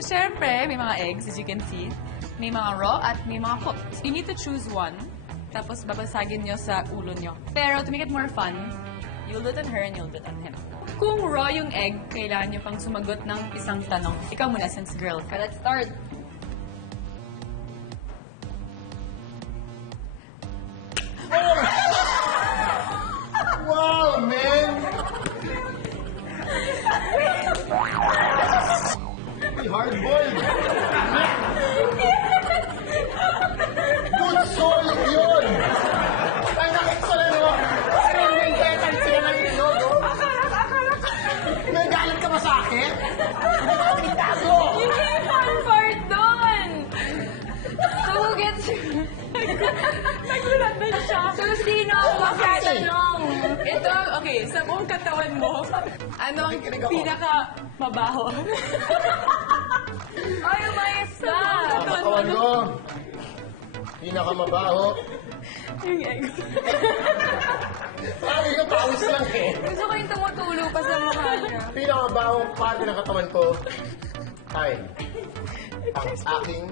syempre, may mga eggs, as you can see. May mga raw at may mga cooked. You need to choose one. Tapos babasagin nyo sa ulo nyo. Pero to make it more fun, you'll do it on her and you'll do it on him. Kung raw yung egg, kailangan nyo pang sumagot ng isang tanong. Ikaw muna, since girl ka. Let's start. Wow, man! Hard-boiled! Good soul yun! Ay, nakikita na naman! Swimming better sila ng ino, no? May galit ka ba sa akin? Hindi ka pinitago! Yun yung fun part doon! So who gets... Nagulat na siya. So sino ang makatanong? Ito, okay, sa buong katawan mo, ano ang pinaka-mabaho? Ay, umayos na! Ang katawan ko, pinakamabaho. Yung egg. Parang yung pawis lang eh. Gusto ko yung tumutulo pa sa mukha niya. Pinakamabahong parte ng katawan ko ay ang aking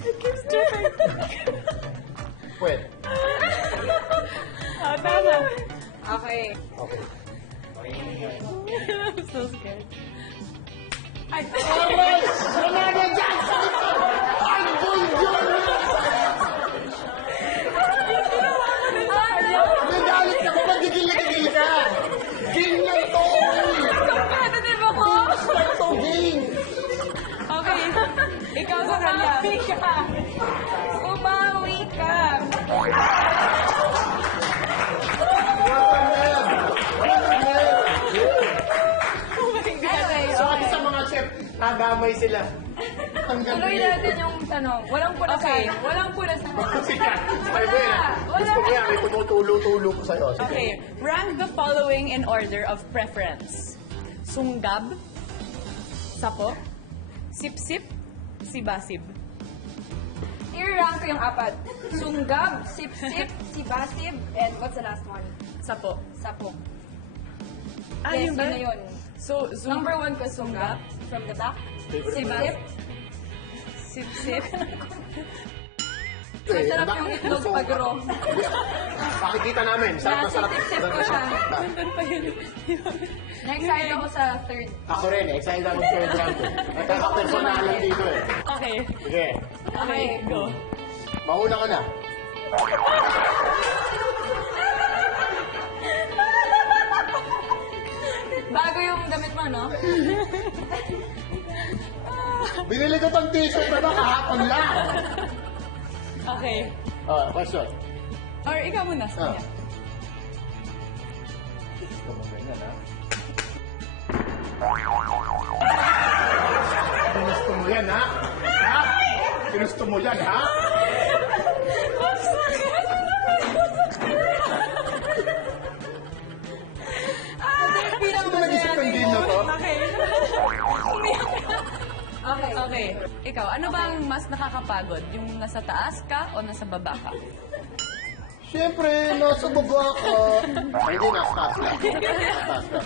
It keeps doing. puwet. Ah, tama. Okay. Okay. I'm so scared. Ay, Aray! Manana dyan! Ang bunyon! Nagalit ka ba? Magigil ka! Ging lang to! Competitive ako! Start to ging! okay. Ikaw sa kanya. Umawi ka! So, kasi sa mga chef, nagamay sila. Hanggang Tuloy natin yung tanong. Walang pula Okay, sa... walang pula sa Sige, ay mo yan. Gusto ko yan, may tumutulo-tulo ko sa'yo. Sige. Okay, rank the following in order of preference. Sunggab, sapo, sip-sip, sibasib. I-rank ko yung apat. Sunggab, sip-sip, sibasib, and what's the last one? Sapo. Sapok. Ah, Yes, yun ba? yun na yun. So, Number one ko, sunggab. From the back. Sip-sip. Sip-sip. Masarap yung itlog pag raw. Pakikita namin. Sarap na sarap. Sip-sip ko siya. Nandun pa yun. Na-excite ako sa third. Ako rin, excited ako sa third round. Nagkaka-personalan dito eh. Okay. Sige, Okay, go. mauna ka na. Bago yung damit mo, no? Binili ko tong t-shirt na ba kahapon lang? Okay. Question. Or ikaw muna. Ah. Sige. Ginusto mo yan, ha? Ha? Ginusto mo yan, ha? Sino nag-isip ng game na to? Okay. Okay. Okay. Ikaw, ano bang mas nakakapagod? Yung nasa taas ka o nasa baba ka? Siyempre, nasa baba ka. Ay, hindi, nasa taas ka. Nasa taas ka.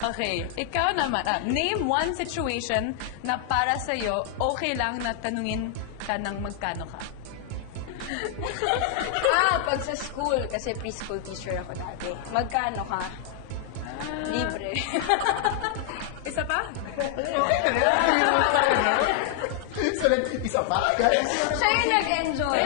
Okay. Ikaw naman, name one situation na para sa'yo, okay lang na tanungin ka ng magkano ka. Pag sa school, kasi preschool teacher ako dati. Magkano ka? Libre. Isa pa? Isa pa, guys. Siya yung nag-enjoy.